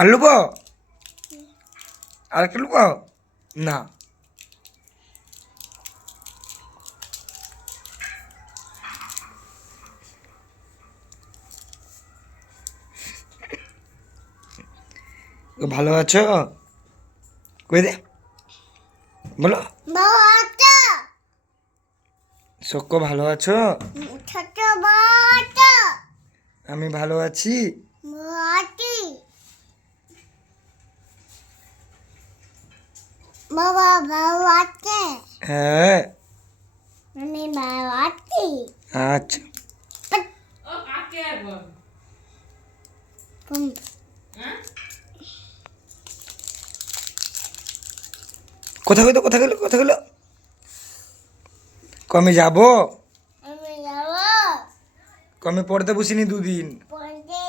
আর লুকাও, আর একটা লুকাও না। ভালো আছো? কই দে বলো। সক্য ভালো আছো? আমি ভালো আছি। বাবা ভালো আছে? হ্যাঁ। আমি ভালো আছি। আচ্ছা। কথা কইতো, কথা গেলো, কথা গেলো। কমে যাবো? আমি যাবো কমে পড়তে বসিনি দুদিন। পড়তে